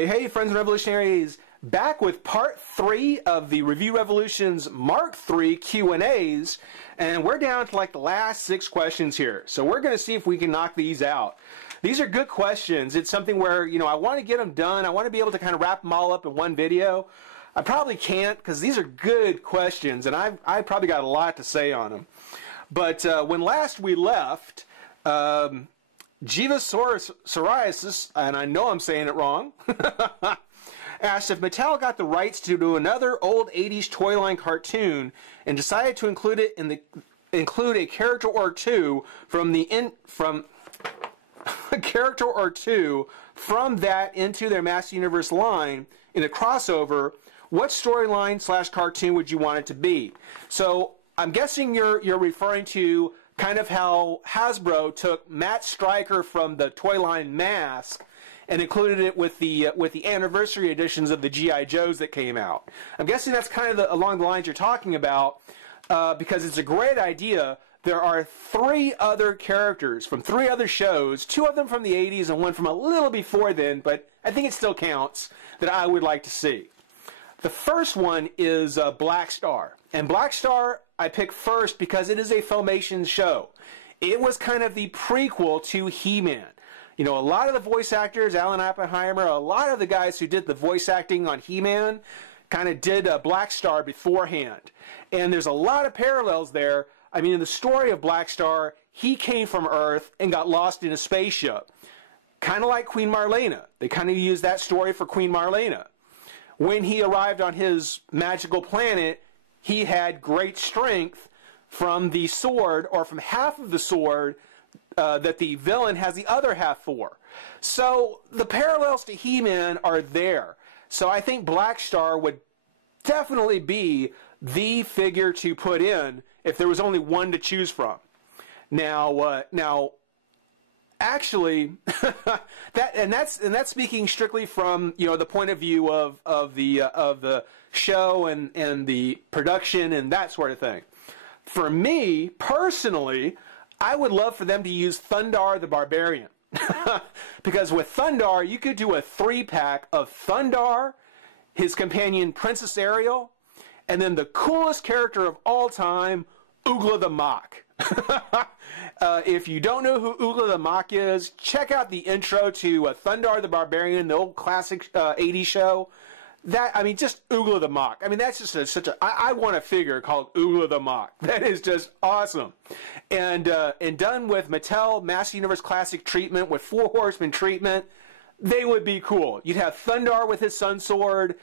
Hey, hey, friends and revolutionaries, back with part 3 of the Review Revolutions Mark III Q&As, and we're down to like the last 6 questions here. So we're going to see if we can knock these out. These are good questions. It's something where, I want to get them done. I want to be able to kind of wrap them all up in one video. I probably can't because these are good questions, and I probably got a lot to say on them. But when last we left, Psoriasis, and I know I'm saying it wrong, asked if Mattel got the rights to do another old 80s toy line cartoon and decided to include a character or two from that into their Master Universe line in a crossover. What storyline / cartoon would you want it to be? So I'm guessing you're referring to kind of how Hasbro took Matt Stryker from the toy line Mask and included it with the anniversary editions of the G.I. Joes that came out. I'm guessing that's kind of along the lines you're talking about because it's a great idea. There are 3 other characters from 3 other shows, 2 of them from the 80s and 1 from a little before then, but I think it still counts, that I would like to see. The first one is Black Star. And Black Star I picked first because it is a Filmation show. It was kind of the prequel to He-Man. A lot of the voice actors, Alan Oppenheimer, a lot of the guys who did the voice acting on He-Man kind of did Black Star beforehand. And there's a lot of parallels there. I mean, in the story of Black Star, he came from Earth and got lost in a spaceship. Kind of like Queen Marlena. They kind of used that story for Queen Marlena. When he arrived on his magical planet, he had great strength from the sword, or from half of the sword that the villain has the other half for. So the parallels to He-Man are there. So I think Black Star would definitely be the figure to put in if there was only one to choose from. Now, actually, that's speaking strictly from the point of view of the show and the production and that sort of thing. For me personally, I would love for them to use Thundarr the Barbarian, because with Thundarr you could do a 3-pack of Thundarr, his companion Princess Ariel, and then the coolest character of all time, Oogla the Mock. If you don't know who Oogla the Mock is, check out the intro to Thundarr the Barbarian, the old classic 80s show. Just Oogla the Mock. That's just I want a figure called Oogla the Mock. That is just awesome. And done with Mattel Master Universe Classic treatment, with 4 Horsemen treatment, they would be cool. You'd have Thundarr with his sun sword,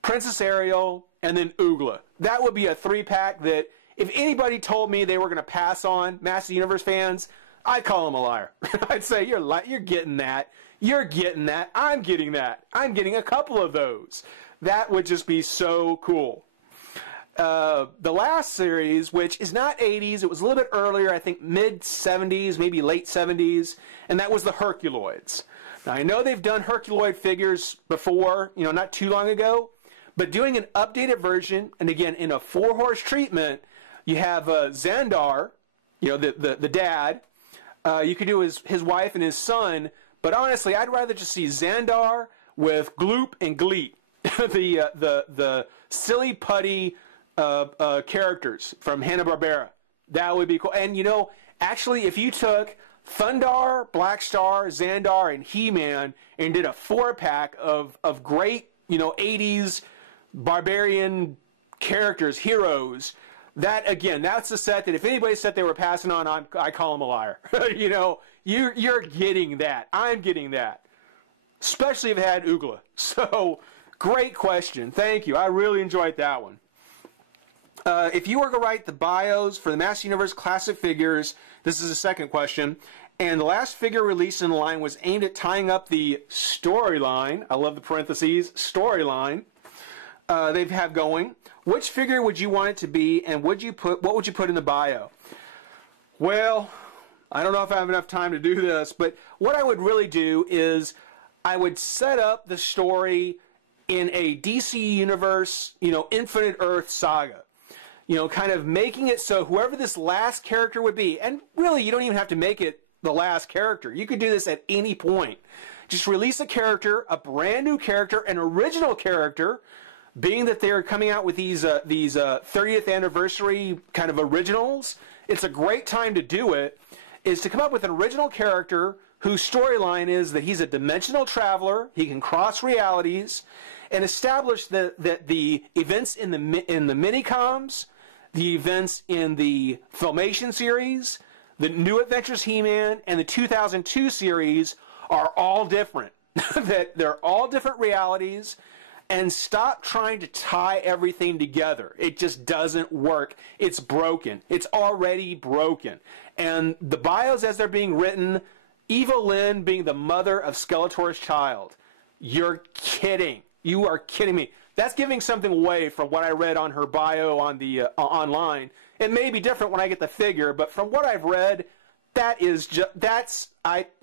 Princess Ariel, and then Oogla. That would be a 3-pack that, if anybody told me they were going to pass on, Master Universe fans, I'd call them a liar. I'd say, you're getting that. You're getting that. I'm getting that. I'm getting a couple of those. That would just be so cool. The last series, which is not 80s, it was a little bit earlier, I think mid-70s, maybe late 70s, and that was the Herculoids. Now, I know they've done Herculoid figures before, not too long ago, but doing an updated version, and again, in a 4-horse treatment, you have Xandar, the dad. You could do his wife and his son, but honestly, I'd rather just see Xandar with Gloop and Gleet, the silly putty characters from Hanna-Barbera. That would be cool. And actually, if you took Thundarr, Black Star, Xandar, and He-Man and did a 4-pack of great 80s barbarian characters, heroes. That, again, that's the set that if anybody said they were passing on, I call them a liar. You're getting that. I'm getting that. Especially if it had Oogla. So, great question. Thank you. I really enjoyed that one. If you were to write the bios for the Master Universe Classic figures, this is the second question, and the last figure released in the line was aimed at tying up the storyline, I love the parentheses, storyline, they have going. Which figure would you want it to be, and what would you put in the bio? Well, I don't know if I have enough time to do this, but what I would really do is I would set up the story in a DC Universe, Infinite Earth saga. Kind of making it so whoever this last character would be, and really you don't even have to make it the last character. You could do this at any point. Just release a character, a brand new character, an original character, being that they're coming out with these 30th anniversary kind of originals. It's a great time to do it, is to come up with an original character whose storyline is that he's a dimensional traveler, he can cross realities, and establish that the events in the mini-coms, the events in the Filmation series, the New Adventures He-Man, and the 2002 series are all different. That they're all different realities, and stop trying to tie everything together. It just doesn't work. It's broken. It's already broken. And the bios as they're being written, Eva Lynn being the mother of Skeletor's child. You're kidding. You are kidding me. That's giving something away from what I read on her bio on the online. It may be different when I get the figure, but from what I've read, that is just,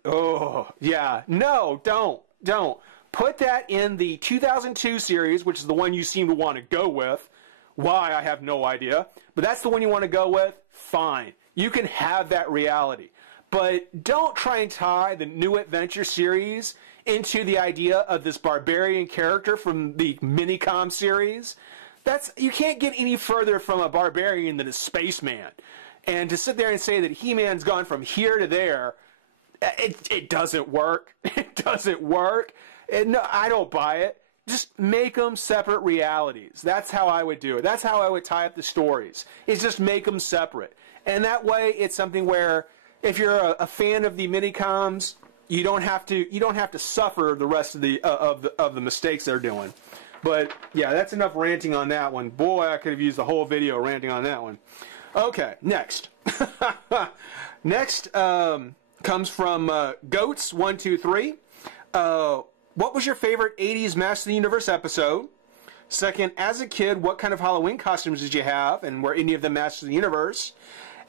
no, don't. Put that in the 2002 series, which is the one you seem to want to go with. Why, I have no idea. But that's the one you want to go with, fine. You can have that reality. But don't try and tie the New Adventure series into the idea of this barbarian character from the Minicom series. You can't get any further from a barbarian than a spaceman. And to sit there and say that He-Man's gone from here to there, it doesn't work. It doesn't work. No, I don't buy it. Just make them separate realities. That's how I would do it. That's how I would tie up the stories. Is just make them separate. And that way, it's something where if you're a fan of the minicoms, you don't have to suffer the rest of the mistakes they're doing. But yeah, that's enough ranting on that one. Boy, I could have used the whole video ranting on that one. Okay, next. Next comes from Goats123. What was your favorite 80s Master of the Universe episode? Second, as a kid, what kind of Halloween costumes did you have, and were any of them Masters of the Universe?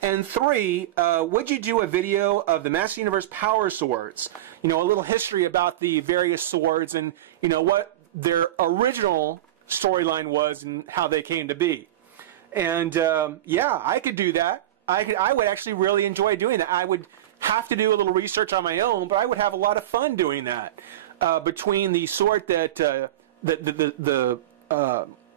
And 3, would you do a video of the Master of the Universe Power Swords? You know, a little history about the various swords and, you know, what their original storyline was and how they came to be. And, yeah, I could do that. I would actually really enjoy doing that. I would have to do a little research on my own, but I would have a lot of fun doing that. Between the sword that, the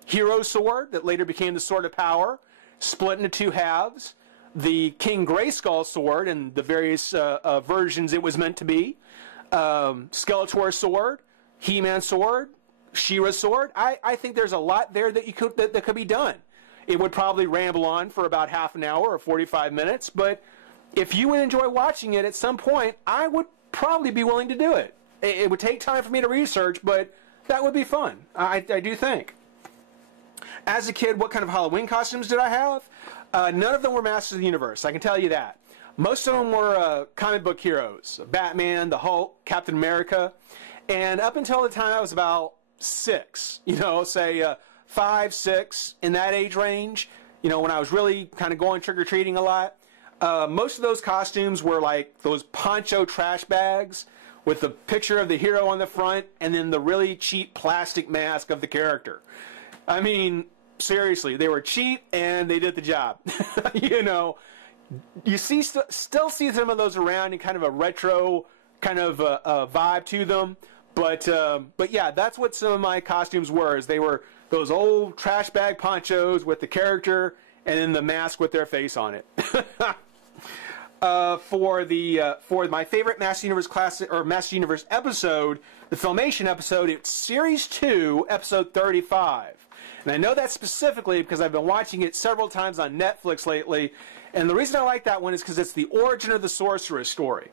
hero sword that later became the Sword of Power, split into 2 halves, the King Grayskull sword and the various versions it was meant to be, Skeletor's sword, He-Man sword, She-Ra's sword. I think there's a lot there that that could be done. It would probably ramble on for about half an hour or 45 minutes, but if you would enjoy watching it at some point, I would probably be willing to do it. It would take time for me to research, but that would be fun. I do think. As a kid, what kind of Halloween costumes did I have? None of them were Masters of the Universe, I can tell you that. Most of them were comic book heroes. Batman, the Hulk, Captain America. And up until the time I was about 6, you know, say 5, 6, in that age range, you know, when I was really kind of going trick-or-treating a lot, most of those costumes were like those poncho trash bags with the picture of the hero on the front and then the really cheap plastic mask of the character. I mean, seriously, they were cheap and they did the job. You know, you still see some of those around in kind of a retro kind of vibe to them. But yeah, that's what some of my costumes were. Is they were those old trash bag ponchos with the character and then the mask with their face on it. For my favorite Master Universe classic or Master Universe episode, the Filmation episode, it's Series 2, Episode 35. And I know that specifically because I've been watching it several times on Netflix lately. And the reason I like that one is because it's the origin of the Sorceress story.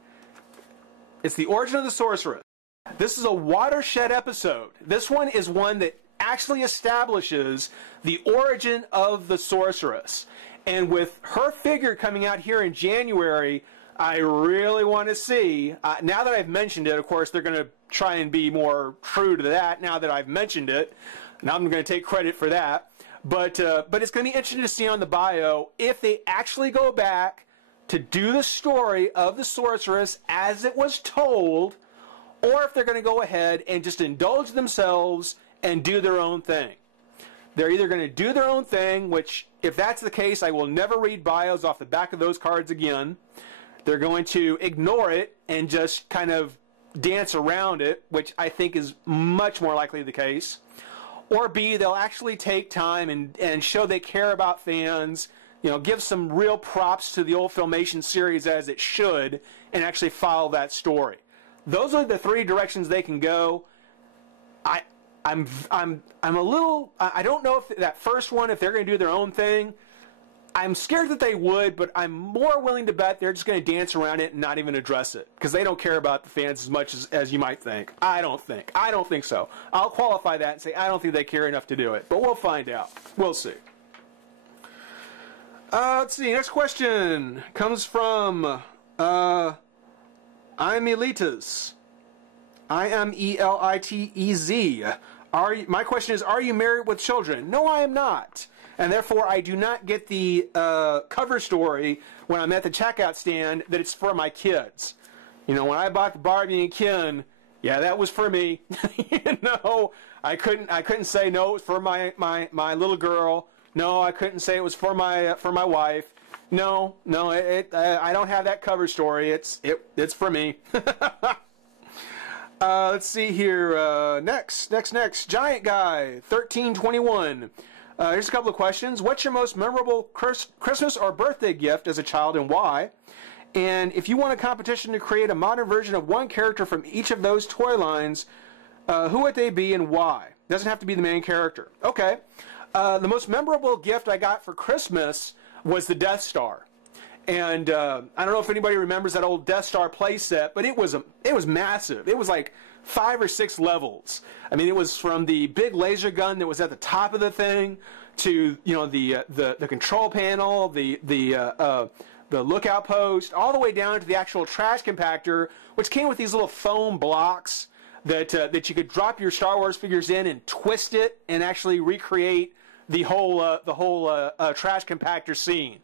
It's the origin of the Sorceress. This is a watershed episode. This one is one that actually establishes the origin of the Sorceress. And with her figure coming out here in January, I really want to see, now that I've mentioned it, of course, they're going to try and be more true to that now that I've mentioned it. And I'm going to take credit for that. But it's going to be interesting to see on the bio if they actually go back to do the story of the Sorceress as it was told, or if they're going to go ahead and just indulge themselves and do their own thing. They're either going to do their own thing, which, if that's the case, I will never read bios off the back of those cards again. They're going to ignore it and just kind of dance around it, which I think is much more likely the case. Or B, they'll actually take time and show they care about fans, you know, give some real props to the old Filmation series as it should, and actually follow that story. Those are the three directions they can go. I'm a little, I don't know if that first one, if they're going to do their own thing. I'm scared that they would, but I'm more willing to bet they're just going to dance around it and not even address it, because they don't care about the fans as much as you might think. I don't think so. I'll qualify that and say I don't think they care enough to do it, but we'll find out. We'll see. Let's see. Next question comes from I'm Elitas. IMELITEZ. My question is, are you married with children? No, I am not. And therefore, I do not get the cover story when I'm at the checkout stand that it's for my kids. You know, when I bought the Barbie and Ken, yeah, that was for me. You know, I couldn't say no, it was for my little girl. No, I couldn't say it was for my wife. No, I don't have that cover story. It's for me. Let's see here. Next. Giant Guy, 1321. Here's a couple of questions. What's your most memorable Christmas or birthday gift as a child, and why? And if you won a competition to create a modern version of one character from each of those toy lines, who would they be and why? Doesn't have to be the main character. Okay. The most memorable gift I got for Christmas was the Death Star. And I don't know if anybody remembers that old Death Star playset, but it was massive. It was like 5 or 6 levels. I mean, it was from the big laser gun that was at the top of the thing to, you know, the control panel, the lookout post, all the way down to the actual trash compactor, which came with these little foam blocks that you could drop your Star Wars figures in and twist it and actually recreate the whole trash compactor scene.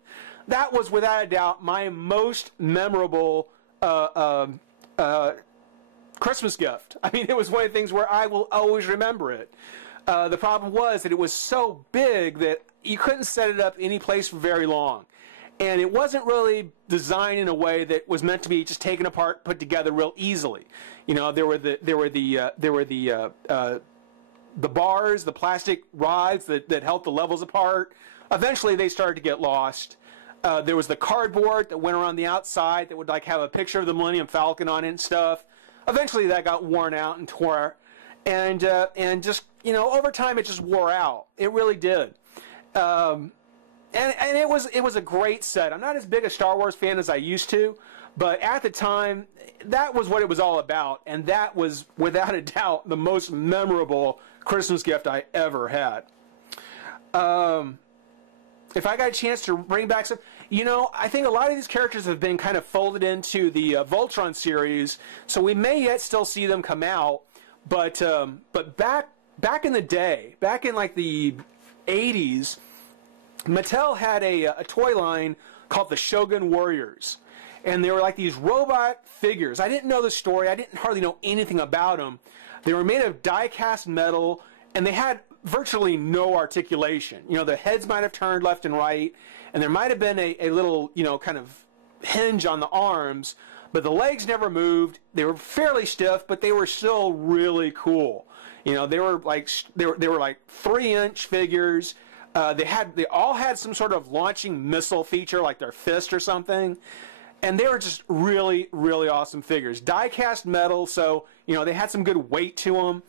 That was without a doubt my most memorable Christmas gift. I mean, it was one of the things where I will always remember it. The problem was that it was so big that you couldn't set it up any place for very long. And it wasn't really designed in a way that was meant to be just taken apart, put together real easily. You know, there were the bars, the plastic rods that held the levels apart. Eventually, they started to get lost. There was the cardboard that went around the outside that would like have a picture of the Millennium Falcon on it and stuff. Eventually, that got worn out and tore, and just, you know, over time it just wore out. It really did. And it was a great set. I'm not as big a Star Wars fan as I used to, but at the time, that was what it was all about, and that was without a doubt the most memorable Christmas gift I ever had. If I got a chance to bring back some, you know, I think a lot of these characters have been kind of folded into the Voltron series, so we may yet still see them come out. But back in the day, back in like the 80s, Mattel had a toy line called the Shogun Warriors, and they were like these robot figures. I didn't know the story. I didn't hardly know anything about them. They were made of die-cast metal, and they had virtually no articulation. You know, the heads might have turned left and right, and there might have been a little, you know, kind of hinge on the arms, but the legs never moved. They were fairly stiff, but they were still really cool. You know, they were like 3-inch figures. They all had some sort of launching missile feature, like their fist or something, and they were just really, really awesome figures. Die-cast metal, so you know they had some good weight to them.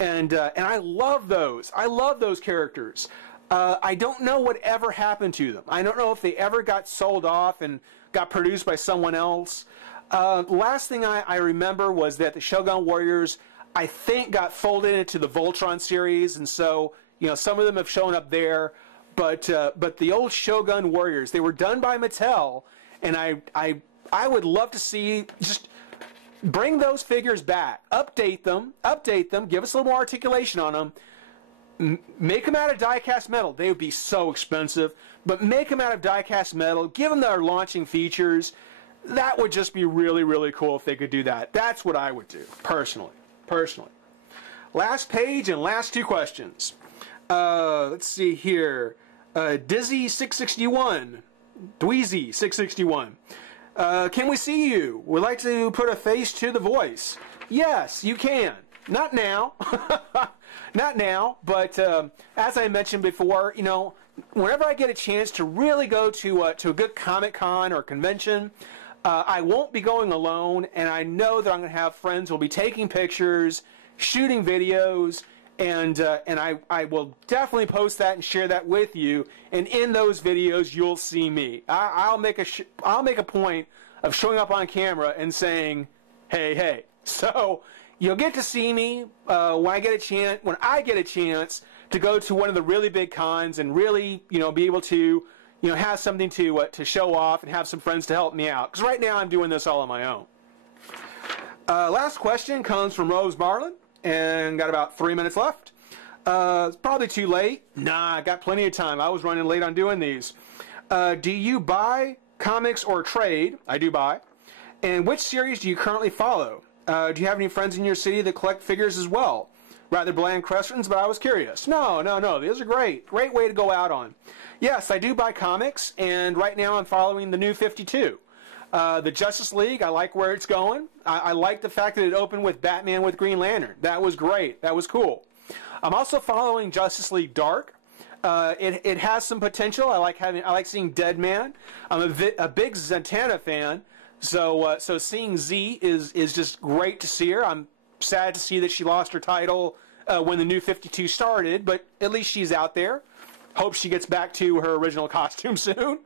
And I love those. I love those characters. I don't know what ever happened to them. I don't know if they ever got sold off and got produced by someone else. Last thing I remember was that the Shogun Warriors, I think, got folded into the Voltron series, and so you know some of them have shown up there. But the old Shogun Warriors, they were done by Mattel, and I would love to see just bring those figures back, update them, give us a little more articulation on them, make them out of die-cast metal. They would be so expensive, but make them out of die-cast metal, give them their launching features. That would just be really, really cool if they could do that. That's what I would do, personally. Last page and last 2 questions. Let's see here. Dweezy661. Can we see you? We'd like to put a face to the voice. Yes, you can. Not now. Not now, but as I mentioned before, you know, whenever I get a chance to really go to a good Comic-Con or convention, I won't be going alone, and I know that I'm going to have friends who will be taking pictures, shooting videos, and I will definitely post that and share that with you. And in those videos, you'll see me. I'll make a point of showing up on camera and saying, "Hey, hey." So you'll get to see me when I get a chance to go to one of the really big cons and really, you know, be able to, you know, have something to show off and have some friends to help me out. Because right now I'm doing this all on my own. Last question comes from Rose Marlin, and got about 3 minutes left. It's probably too late. Nah, I got plenty of time. I was running late on doing these. Do you buy comics or trade? I do buy. And which series do you currently follow? Do you have any friends in your city that collect figures as well? Rather bland questions, but I was curious. No. These are great. Great way to go out on. Yes, I do buy comics, and right now I'm following the New 52. The Justice League, I like where it's going. I like the fact that it opened with Batman with Green Lantern. That was great. That was cool. I'm also following Justice League Dark. It has some potential. I like seeing Deadman. I'm a big Zatanna fan. So seeing Z is just great to see her. I'm sad to see that she lost her title when the New 52 started, but at least she's out there. Hope she gets back to her original costume soon.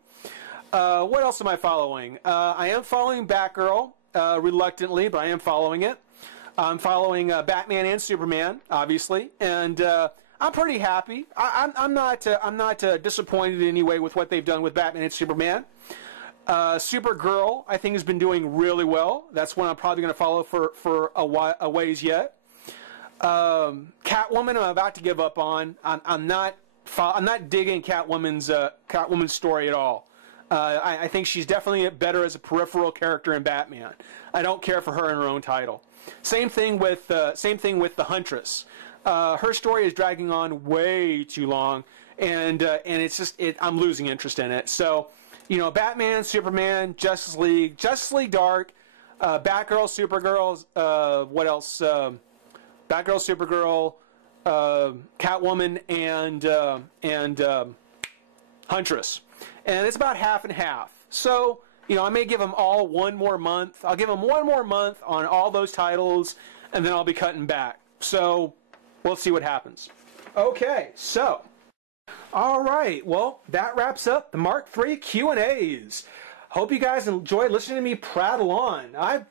What else am I following? I am following Batgirl reluctantly, but I am following it. I'm following Batman and Superman, obviously, and I'm pretty happy. I'm not disappointed in any way with what they've done with Batman and Superman. Supergirl, I think, has been doing really well. That's one I'm probably going to follow for a ways yet. Catwoman, I'm about to give up on. I'm not digging Catwoman's story at all. I think she's definitely better as a peripheral character in Batman. I don't care for her in her own title. Same thing with the Huntress. Her story is dragging on way too long, and it's just I'm losing interest in it. So, you know, Batman, Superman, Justice League Dark, Batgirl, Supergirl, what else? Batgirl, Supergirl, Catwoman, and Huntress. And it's about half and half. So, you know, I may give them all one more month. I'll give them one more month on all those titles, and then I'll be cutting back. So, we'll see what happens. Okay, so, all right. Well, that wraps up the Mark III Q&As. Hope you guys enjoyed listening to me prattle on. I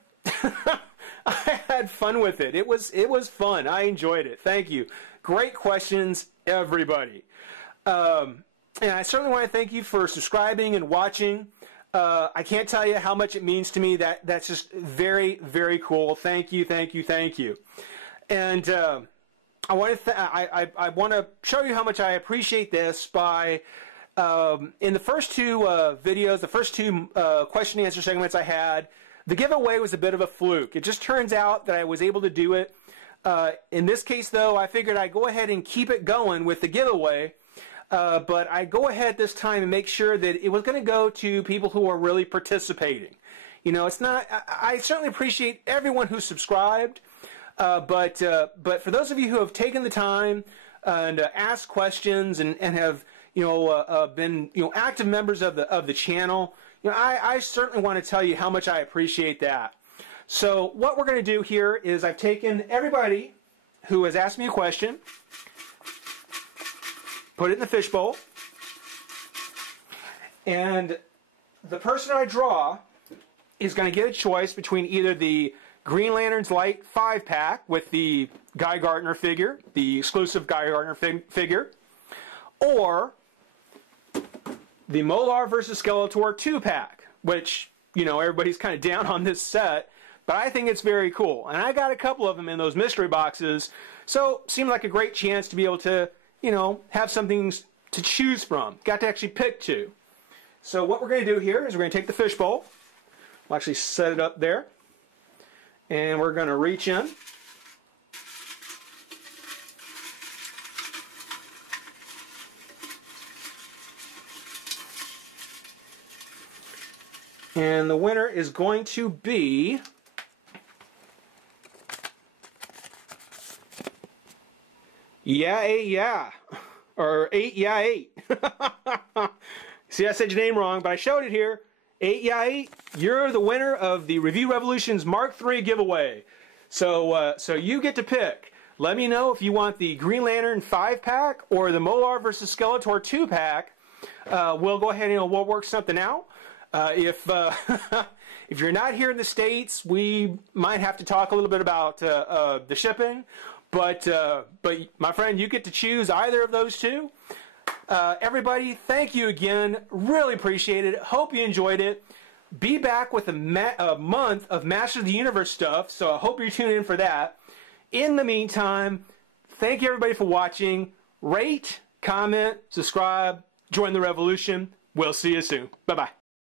had fun with it. It was fun. I enjoyed it. Thank you. Great questions, everybody. And I certainly want to thank you for subscribing and watching. I can't tell you how much it means to me. That's just very, very cool. Thank you, thank you, thank you. And I want to show you how much I appreciate this by in the first two videos, the first two question and answer segments I had, the giveaway was a bit of a fluke. It just turns out that I was able to do it. In this case, though, I figured I'd go ahead and keep it going with the giveaway. But I go ahead this time and make sure that it was going to go to people who are really participating. You know, it's not. I certainly appreciate everyone who subscribed, but for those of you who have taken the time and asked questions and have been active members of the channel, I certainly want to tell you how much I appreciate that. So what we're going to do here is I've taken everybody who has asked me a question, put it in the fishbowl, and the person I draw is going to get a choice between either the Green Lantern's Light 5-pack with the Guy Gardner figure, the exclusive Guy Gardner figure, or the Molar vs. Skeletor 2-pack, which, everybody's kind of down on this set, but I think it's very cool. And I got a couple of them in those mystery boxes, so it seemed like a great chance to be able to have something to choose from. Got to actually pick two. So what we're going to do here is we're going to take the fishbowl. We'll actually set it up there. And we're going to reach in. And the winner is going to be Yeah, 8, yeah. Or 8, yeah, 8. See, I said your name wrong, but I showed it here. 8, yeah, 8. You're the winner of the Review Revolutions Mark III giveaway. So, so you get to pick. Let me know if you want the Green Lantern 5-pack or the Molar vs. Skeletor 2-pack. We'll go ahead and we'll work something out. If if you're not here in the States, we might have to talk a little bit about the shipping. But my friend, you get to choose either of those two. Everybody, thank you again. Really appreciate it. Hope you enjoyed it. Be back with a month of Master of the Universe stuff, so I hope you're tuning in for that. In the meantime, thank you everybody for watching. Rate, comment, subscribe, join the revolution. We'll see you soon. Bye-bye.